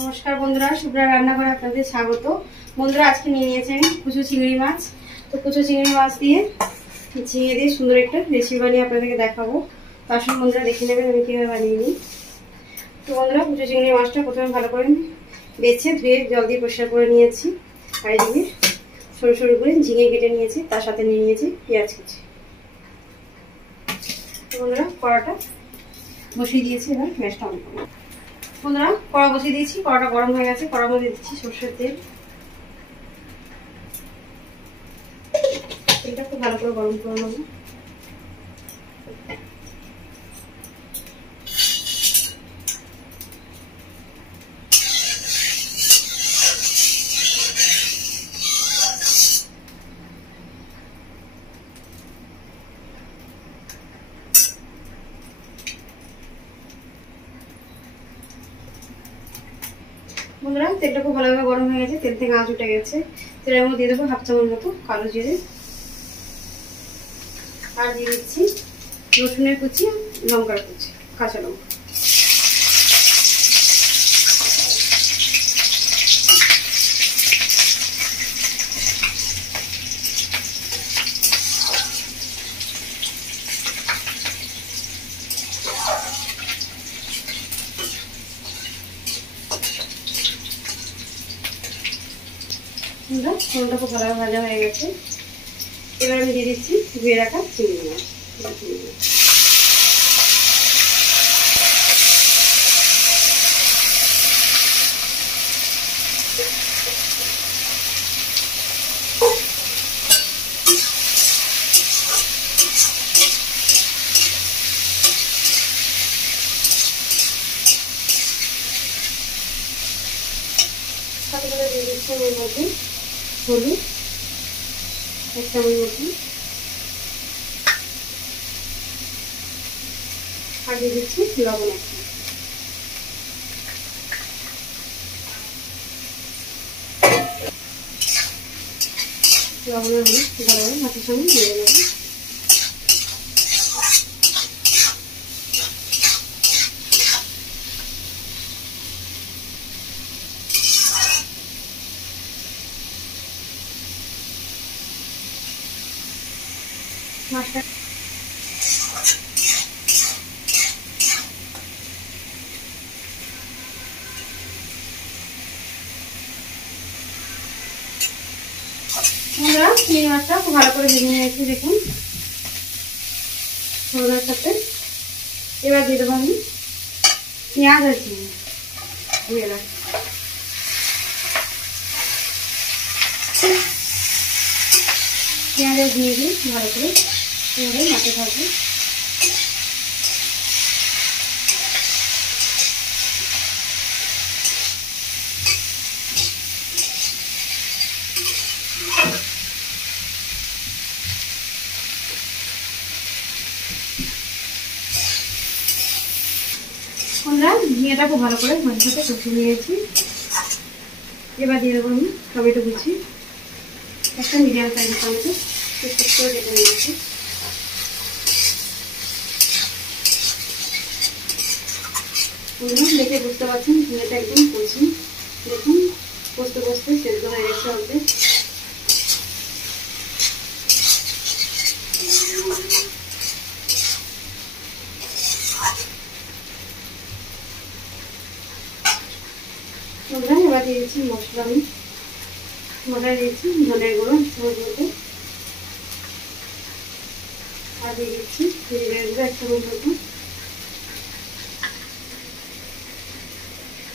নমস্কার বন্ধুরা, শুভ্রা রান্নাঘরে আপনাদের স্বাগত। বন্ধুরা, আজকে নিয়ে নিয়েছি আমি কুচো চিংড়ি মাছ। তো কুচো চিংড়ি মাছ দিয়ে ঝিঙে দিয়ে সুন্দর একটা রেসিপি বানিয়ে আপনাদেরকে দেখাবো। তো আসুন বন্ধুরা, দেখে নেবেন আমি কীভাবে বানিয়ে নিই। তো বন্ধুরা, কুচো চিংড়ি মাছটা প্রথমে ভালো করে বেছে ধুয়ে জল দিয়ে পরিষ্কার করে নিয়েছি। আর এদিকে সরু সরু করে ঝিঙে কেটে নিয়েছি, তার সাথে নিয়ে নিয়েছি পেঁয়াজ কুচি। তো বন্ধুরা, কড়াটা বসিয়ে দিয়েছি, এবার গ্যাসটা অন করবো। বন্ধুরা, কড়া বসিয়ে দিয়েছি, কড়াটা গরম হয়ে গেছে। কড়ার মধ্যে দিচ্ছি সরষের তেল। তেলটা খুব ভালো করে গরম করে নেবো। বন্ধুরা, তেলটা খুব ভালোভাবে গরম হয়ে গেছে, তেল থেকে আঁচ উঠে গেছে। তেলের মধ্যে দিয়ে দেবো হাফ চামচ মতো কালো জিরে, আর দিয়ে দিচ্ছি রসুনের কুচি, লঙ্কার কুচি, কাঁচা লঙ্কা। ফোনটা খুব ভালোভাবে ভাজা হয়ে গেছে। এবার আমি দিয়ে দিচ্ছি ধুয়ে রাখা চিংড়ি মাছ। সাথে করে দিয়ে দিচ্ছি এর মধ্যে হলুদ 1 চামচ মতো, আর দিয়ে দিচ্ছি লবণ 1 চামচ। লবণের হলুদ ভালোভাবে মাছের সঙ্গে দিয়ে দেবো। মাছটা বন্ধুরা, চিংড়ি মাছটা খুব ভালো করে ভেজে নিয়েছি, দেখুন হলুদের সাথে। এবার দিয়ে দেবো আমি পেঁয়াজ আর চিংড়ি ধুয়ে রাখি। পেঁয়াজ আর ঝিঙে দিয়ে ভালো করে এভাবে মাখতে থাকবে। আমরা ঝিঙেটা খুব ভালো করে মাছের সাথে কষিয়ে নিয়েছি। এবার দিয়ে দেবো আমি টমেটো কুচি, একটা মিডিয়াম সাইজের টমেটো কুচি করে কেটে নিয়েছি। দেখে বুঝতে পারছেন ঝিঙেটা একদম কচি, দেখুন কষতে কষতে সেদ্ধ হয়ে গেছে অর্ধেক। এবার দিয়ে দিচ্ছি মশলা। আমি মশলা দিয়েছি ধনের গুঁড়ো 1 চামচ মতো, আর দিয়ে দিচ্ছি জিরের গুঁড়ো 1 চামচ মতো,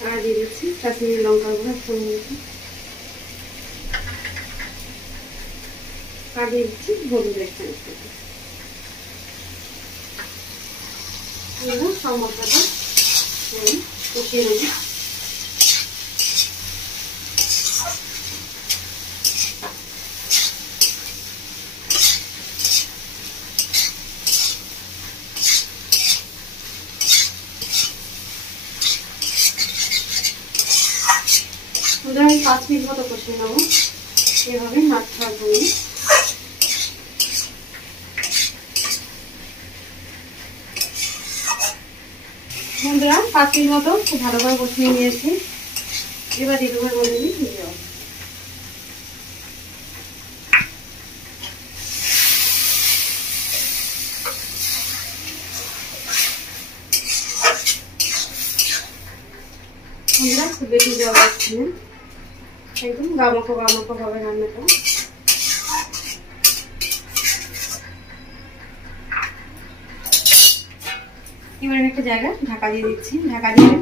আর দিয়ে দিচ্ছি কাশ্মীরি লঙ্কার গুঁড়ো 1 চামচ মতো, আর দিয়ে দিচ্ছি হলুদ 1 চামচ মতো। সব মশলাটা কষিয়ে নেব। আমি 5 মিনিট মতো কষিয়ে নেবো, এভাবে নাড়তে থাকবো। বন্ধুরা 5 মিনিট মতো খুব ভালো করে কষিয়ে নিয়েছি। এবার দিয়ে দেবো মধ্যে জল। আমরা খুব বেশি জল দিচ্ছি না, একদম গামাখো গামাখো হবে রান্নাটা। এবার আমি একটা জায়গা ঢাকা দিয়ে দিচ্ছি, ঢাকা দিয়ে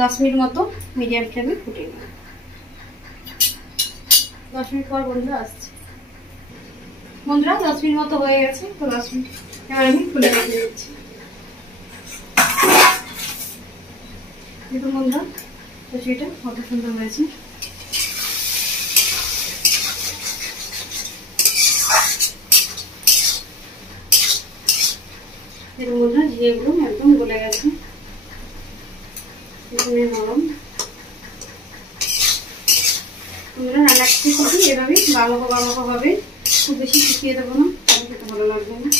10 মিনিট মতো মিডিয়াম ফ্লেমে ফুটিয়ে নেব। 10 মিনিট পর বন্ধুরা আসছে। বন্ধুরা 10 মিনিট মতো হয়ে গেছে, তো 10 মিনিট এবার আমি খুলে রেখে দিচ্ছি। দেখুন বন্ধুরা কচুরিটা কত সুন্দর হয়েছে। দেখুন বন্ধুরা ঝিঙেগুলো একদম গলে গেছে, নরম। বন্ধুরা রান্না করতে করতে এভাবেই গামাখো গামাখো হবে, খুব বেশি শুকিয়ে দেবো না, তাহলে খেতে ভালো লাগবে না।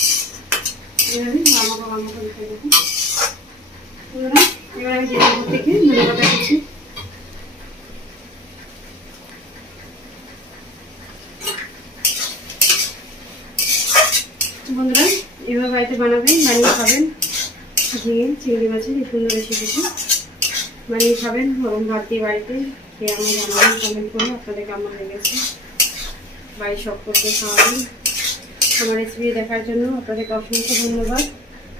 এভাবেই গামাখো গামাখো রেখে দেবো। বন্ধুরা এবার আমি দিয়ে দেবো থেকে ধনেপাতা কুচি। বন্ধুরা এভাবে বাড়িতে বানাবেন, বানিয়ে খাবেন। ঝিঙে চিংড়ি মাছের এই সুন্দর রেসিপিটি বানিয়ে খাবেন গরম ভাত দিয়ে বাড়িতে, খেয়ে আমার জানাবেন কমেন্ট করে আপনাদের কেমন লেগেছে। বাড়ির সকলকে খাওয়াবেন। আমার রেসিপি দেখার জন্য আপনাদেরকে অসংখ্য ধন্যবাদ।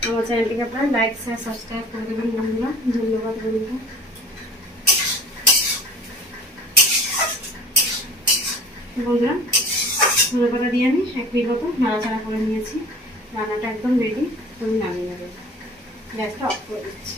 আমার চ্যানেলটিকে আপনারা লাইক শেয়ার সাবস্ক্রাইব করে দেবেন বন্ধুরা। ধন্যবাদ বন্ধুরা। বন্ধুরা ধনেপাতা দিয়ে আমি 1 মিনিট মতো নাড়াচাড়া করে নিয়েছি। রান্নাটা একদম রেডি, আমি নামিয়ে নেব। গ্যাসটা অফ করে দিচ্ছি।